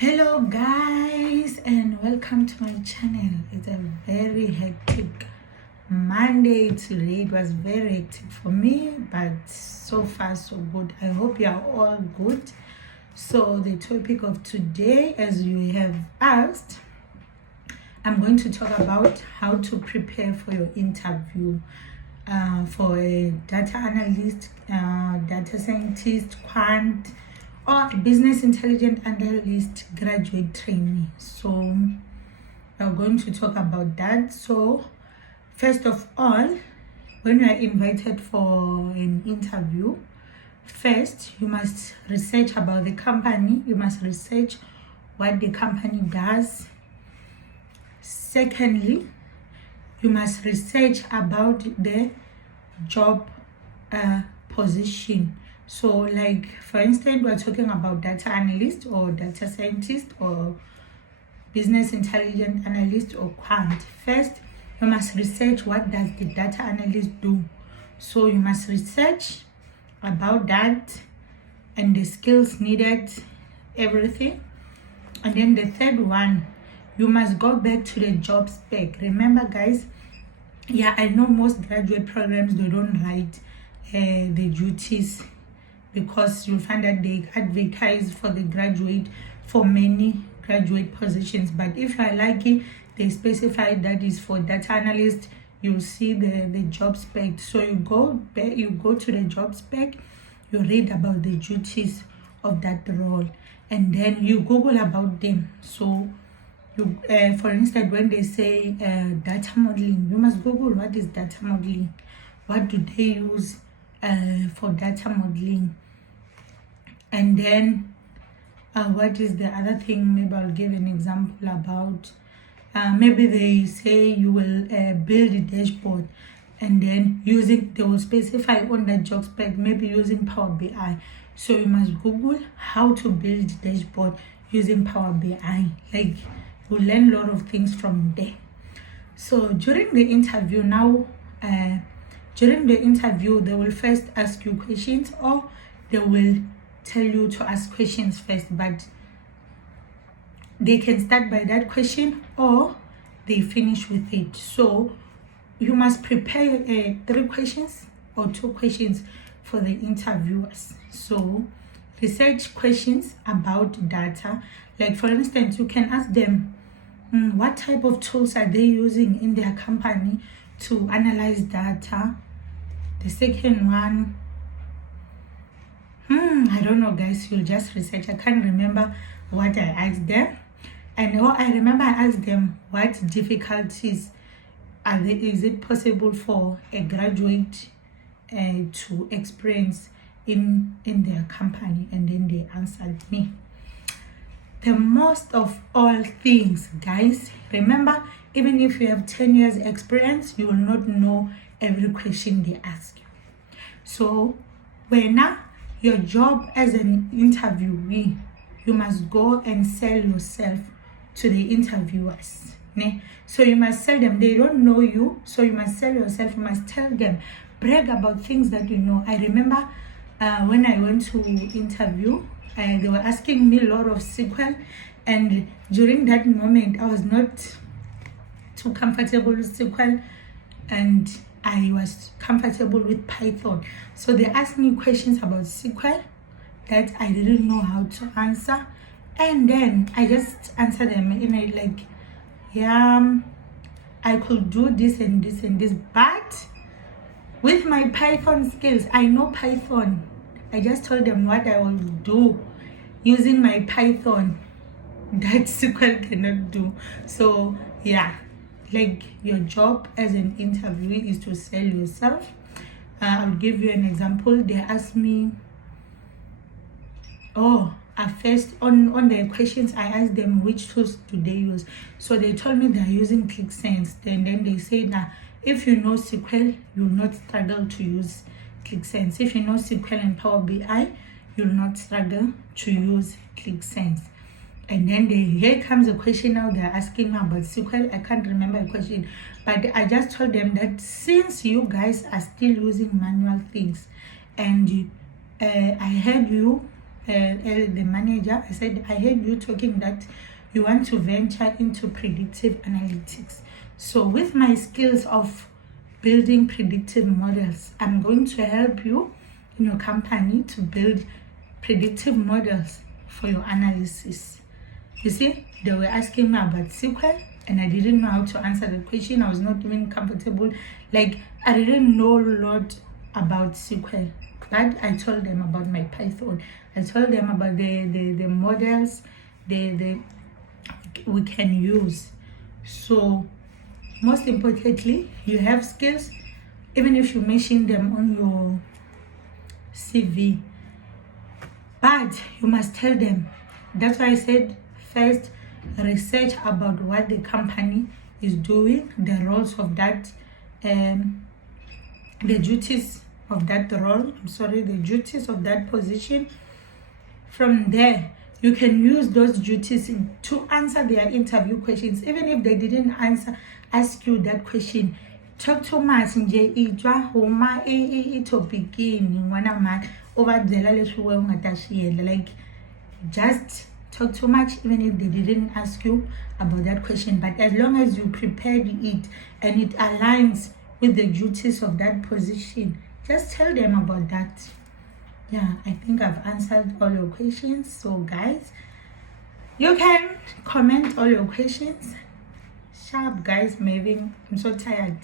Hello guys, and welcome to my channel. It's a very hectic Monday today. It was very hectic for me, but so far so good. I hope you are all good. So the topic of today, as you have asked, I'm going to talk about how to prepare for your interview for a data analyst, data scientist, quant, or business intelligence analyst graduate trainee. So we're going to talk about that. So first of all, when you are invited for an interview, first you must research about the company. You must research what the company does. Secondly, you must research about the job position. So like for instance, we're talking about data analyst or data scientist or business intelligence analyst or quant. First, you must research what does the data analyst do. So you must research about that and the skills needed, everything. And then the third one, you must go back to the job spec. Remember guys, I know most graduate programs, they don't write the duties, because you'll find that they advertise for the graduate for many graduate positions. But if you are lucky, they specify that is for data analyst. You'll see the job spec. So you go to the job spec, you read about the duties of that role, and then you Google about them. So you for instance, when they say data modeling, you must Google what is data modeling, what do they use for data modeling, and then what is the other thing. Maybe I'll give an example about maybe they say you will build a dashboard, and then they will specify on that job spec, maybe using Power BI. So you must Google how to build dashboard using Power BI. Like, you learn a lot of things from there. So during the interview they will first ask you questions, or they will tell you to ask questions first, but they can start by that question or they finish with it. So you must prepare 3 questions or 2 questions for the interviewers. So research questions about data. Like for instance, you can ask them what type of tools are they using in their company to analyze data. The second one, I don't know guys, you'll just research. I can't remember what I asked them. And I remember I asked them what difficulties are there, is it possible for a graduate to experience in their company, and then they answered me. The most of all things, guys, remember, even if you have 10 years experience, you will not know every question they ask you. So your job as an interviewee, you must go and sell yourself to the interviewers. So you must sell them. They don't know you, so you must sell yourself. You must tell them, brag about things that you know. I remember when I went to interview, they were asking me a lot of SQL, and during that moment I was not too comfortable with SQL, and I was comfortable with Python. So they asked me questions about SQL that I didn't know how to answer, and then I just answered them in a like, I could do this and this and this, but with my Python skills, I know Python. I just told them what I will do using my Python that SQL cannot do. So like, your job as an interviewee is to sell yourself. I'll give you an example. They asked me, at first on the questions, I asked them which tools do they use. So they told me they're using ClickSense. Then they said that if you know SQL, you'll not struggle to use ClickSense. If you know SQL and Power BI, you'll not struggle to use ClickSense. And then here comes a question now. They're asking me about SQL. I can't remember a question, but I just told them that since you guys are still using manual things, and I heard you the manager, I said, I heard you talking that you want to venture into predictive analytics. So with my skills of building predictive models, I'm going to help you in your company to build predictive models for your analysis. You see, they were asking me about SQL and I didn't know how to answer the question. I was not even comfortable. Like, I didn't know a lot about SQL, but I told them about my Python. I told them about the models we can use. So most importantly, you have skills, even if you mention them on your CV, but you must tell them. That's why I said first research about what the company is doing, the roles of that, the duties of that role, the duties of that position. From there, you can use those duties to answer their interview questions. Even if they didn't ask you that question, talk to us nje ijwa homa itopikini ngwana ma ovadlela leswi we ungata shiyela. Like, just talk too much even if they didn't ask you about that question, but as long as you prepared it and it aligns with the duties of that position, just tell them about that. Yeah, I think I've answered all your questions. So guys, you can comment all your questions. Sharp guys, maybe I'm so tired.